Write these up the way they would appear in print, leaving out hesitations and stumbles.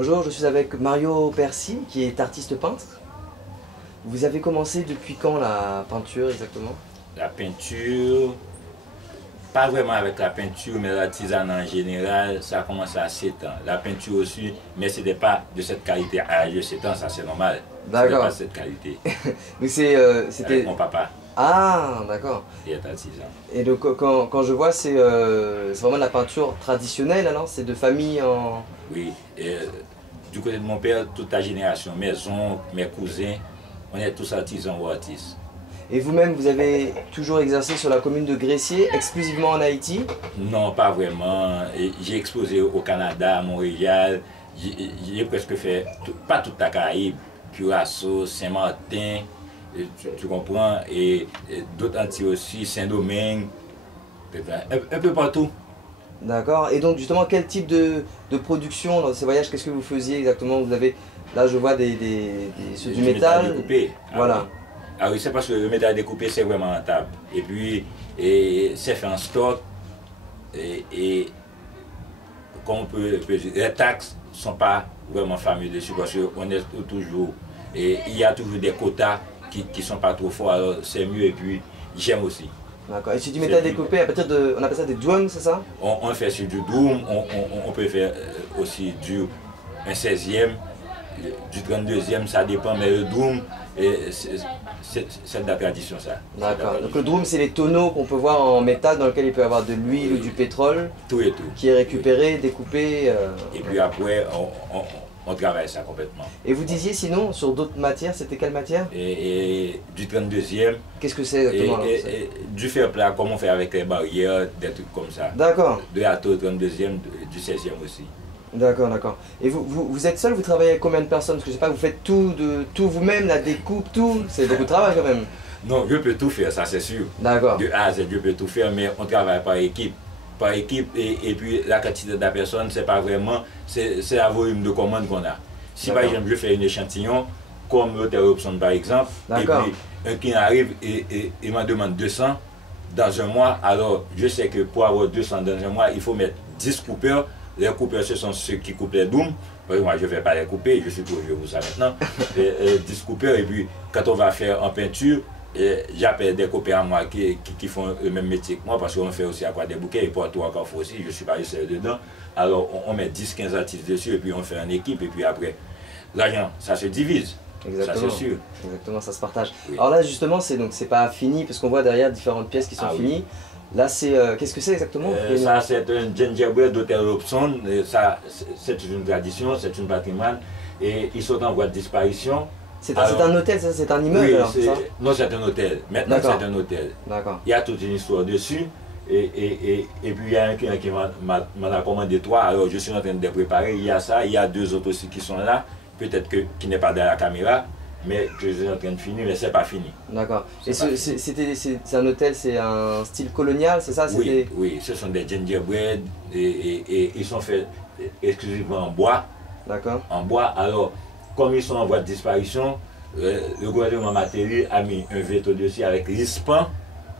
Bonjour, je suis avec Mario Percy, qui est artiste peintre. Vous avez commencé depuis quand la peinture exactement? La peinture, pas vraiment avec la peinture, mais l'artisanat en général, ça a commencé à 7 ans. La peinture aussi, mais ce n'était pas de cette qualité. À l'âge de 7 ans, ça c'est normal. D'accord. Pas de cette qualité. Mais c'était... Avec mon papa, Ah, d'accord. il est artisan. Et donc quand je vois, c'est vraiment de la peinture traditionnelle, alors? C'est de famille en... Oui, du côté de mon père, toute la génération, mes oncles, mes cousins, on est tous artisans ou artistes. Et vous-même, vous avez toujours exercé sur la commune de Gressier, exclusivement en Haïti? Non, pas vraiment. J'ai exposé au Canada, à Montréal. J'ai presque fait, pas toute la Caraïbe, Curaçao, Saint-Martin, tu comprends, et d'autres Antilles aussi, Saint-Domingue, un peu partout. D'accord. Et donc justement, quel type de production dans ces voyages, qu'est-ce que vous faisiez exactement? Vous avez, là je vois ceux du métal. Découpé. Voilà. Ah oui, c'est parce que le métal découpé c'est vraiment rentable. Et puis, c'est fait en stock. Et comme on peut dire, les taxes ne sont pas vraiment fameuses dessus parce qu'on est toujours. Et il y a toujours des quotas qui ne sont pas trop forts, alors c'est mieux. Et puis, j'aime aussi. D'accord. Et c'est du métal découpé à partir de, on appelle ça des drums, c'est ça? On fait sur du doom, on peut faire aussi un 16e, du 32e, ça dépend, mais le doom, c'est de la tradition ça. D'accord. Donc le drum, c'est les tonneaux qu'on peut voir en métal dans lequel il peut y avoir de l'huile ou du pétrole. Tout et tout. Qui est récupéré, découpé. Et puis après, on travaille ça complètement. Et vous disiez sinon, sur d'autres matières, c'était quelle matière? Et du 32e. Qu'est-ce que c'est exactement? Et du fer plat, comme on fait avec les barrières, des trucs comme ça. D'accord. De la taux 32e, du 16e aussi. D'accord, d'accord. Et vous êtes seul, vous travaillez avec combien de personnes? Parce que je sais pas, vous faites tout vous-même, la découpe, tout. C'est beaucoup de travail quand même. Non, je peux tout faire, ça c'est sûr. D'accord. De A à Z, je peux tout faire, mais on travaille par équipe. Par équipe, et puis la quantité de la personne, c'est pas vraiment, c'est la volume de commande qu'on a. Si par exemple je fais un échantillon, comme l'hôtel Robson par exemple, et puis un client arrive et il me demande 200 dans un mois, alors je sais que pour avoir 200 dans un mois, il faut mettre 10 coupeurs. Les coupeurs, ce sont ceux qui coupent les dômes. Moi, je ne vais pas les couper, je suis trop vieux pour ça maintenant. 10 coupeurs, et puis quand on va faire en peinture, j'appelle des copains à moi qui font le même métier que moi, parce qu'on fait aussi à quoi des bouquets, et pour tout encore aussi, je suis pas seul dedans. Alors on met 10-15 artistes dessus, et puis on fait une équipe, et puis après, l'argent, ça se divise. Exactement. Ça c'est sûr. Exactement, ça se partage. Oui. Oui. Alors là justement, c'est pas fini, parce qu'on voit derrière différentes pièces qui sont finies. Oui. Là, c'est qu'est-ce que c'est exactement? Ça, c'est un gingerbread d'hôtel Robson. Ça, c'est une tradition, c'est un patrimoine. Et ils sont en voie de disparition. C'est un hôtel, ça? C'est un immeuble? Oui, alors, ça? Non, c'est un hôtel. Maintenant, c'est un hôtel. D'accord. Il y a toute une histoire dessus. Et puis, il y a un client qui m'en a commandé 3. Alors, je suis en train de les préparer. Il y a ça. Il y a 2 autres aussi qui sont là. Peut-être qui n'est pas dans la caméra. Mais je suis en train de finir, mais c'est pas fini. D'accord. Et c'est un hôtel, c'est un style colonial, c'est ça? Oui, oui, ce sont des gingerbread et ils sont faits exclusivement en bois. D'accord. En bois. Alors, comme ils sont en voie de disparition, le gouvernement Materi a mis un veto dessus avec l'ISPAN,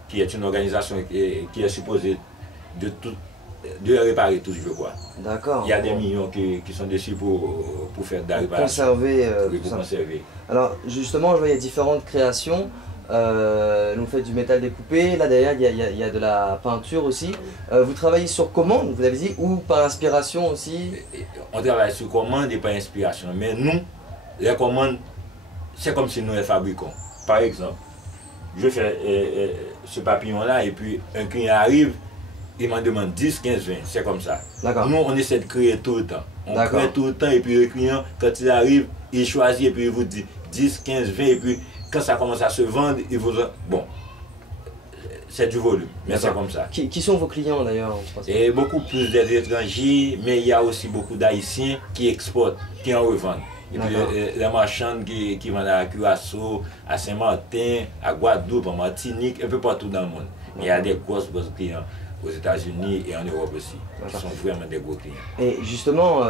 qui est une organisation qui est supposée de réparer tout, je crois. D'accord. Il y a des millions qui sont dessus pour faire de la réparation. Conserver. Pour conserver. Alors, justement, je vois il y a différentes créations. Vous faites du métal découpé. Là, derrière, il y a de la peinture aussi. Vous travaillez sur commande, vous l'avez dit, ou par inspiration aussi? On travaille sur commande et par inspiration. Mais nous, les commandes, c'est comme si nous les fabriquons. Par exemple, je fais ce papillon-là et puis un client arrive. Il m'en demande 10, 15, 20, c'est comme ça. Nous, on essaie de créer tout le temps. On crée tout le temps et puis le client, quand il arrive, il choisit et puis il vous dit 10, 15, 20 et puis quand ça commence à se vendre, il vous... Bon, c'est du volume, mais c'est comme ça. Qui sont vos clients d'ailleurs? Et beaucoup plus des étrangers, mais il y a aussi beaucoup d'Haïtiens qui exportent, qui en revendent. Et puis les marchands qui vendent à Curaçao, à Saint-Martin, à Guadeloupe, à Martinique, un peu partout dans le monde. Il y a des gros clients aux États-Unis et en Europe aussi, qui sont vraiment des gros clients. Et justement,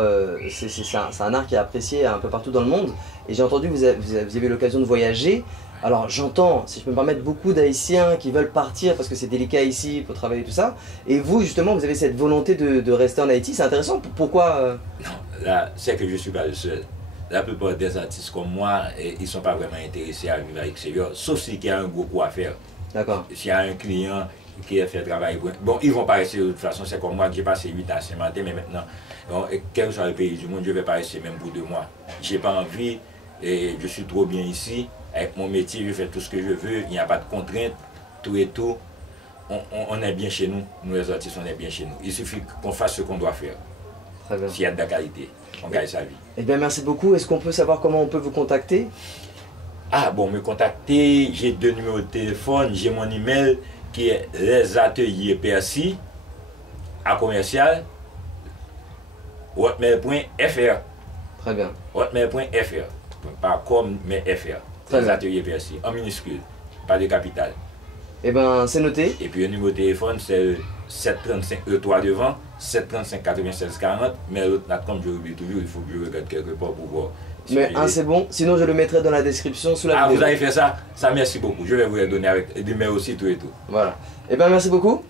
c'est un art qui est apprécié un peu partout dans le monde. Et j'ai entendu que vous avez l'occasion de voyager. Alors j'entends, si je peux me permettre, beaucoup d'Haïtiens qui veulent partir parce que c'est délicat ici pour travailler tout ça. Et vous justement, vous avez cette volonté de rester en Haïti, c'est intéressant. Pourquoi Non, là, c'est que je ne suis pas le seul. La plupart des artistes comme moi, ils ne sont pas vraiment intéressés à vivre à l'extérieur, sauf s'il y a un gros coup à faire. D'accord. S'il y a un client qui a fait travail, bon, ils vont pas rester de toute façon, c'est comme moi, j'ai passé 8 ans à Saint-Martin, mais maintenant, bon, quel que soit le pays du monde, je ne vais pas rester même pour 2 mois. Je n'ai pas envie, et je suis trop bien ici, avec mon métier, je fais tout ce que je veux, il n'y a pas de contraintes, tout et tout. On est bien chez nous, nous les artistes, on est bien chez nous. Il suffit qu'on fasse ce qu'on doit faire. Très bien. S'il y a de la qualité, on gagne sa vie. Eh bien merci beaucoup. Est-ce qu'on peut savoir comment on peut vous contacter? Ah bon, me contacter, j'ai 2 numéros de téléphone, j'ai mon email qui est lesateliers.percy à commercial hotmail.fr. Très bien. Hotmail.fr. Pas comme, mais fr. Lesateliers.percy, en minuscule, pas de capital. Eh bien c'est noté. Et puis le numéro de téléphone c'est 735 E3 devant, 735 96 40, mais l'autre, comme je l'oublie toujours, il faut que je regarde quelque part pour voir. Mais c'est bon, sinon je le mettrai dans la description sous la vidéo. Ah, vous avez fait ça? Ça, merci beaucoup. Je vais vous les donner avec des mails aussi, tout et tout. Voilà. Eh bien merci beaucoup.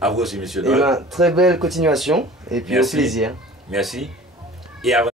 À vous aussi, monsieur Eh Dol. bien très belle continuation et puis Merci. au plaisir. Merci. Et avant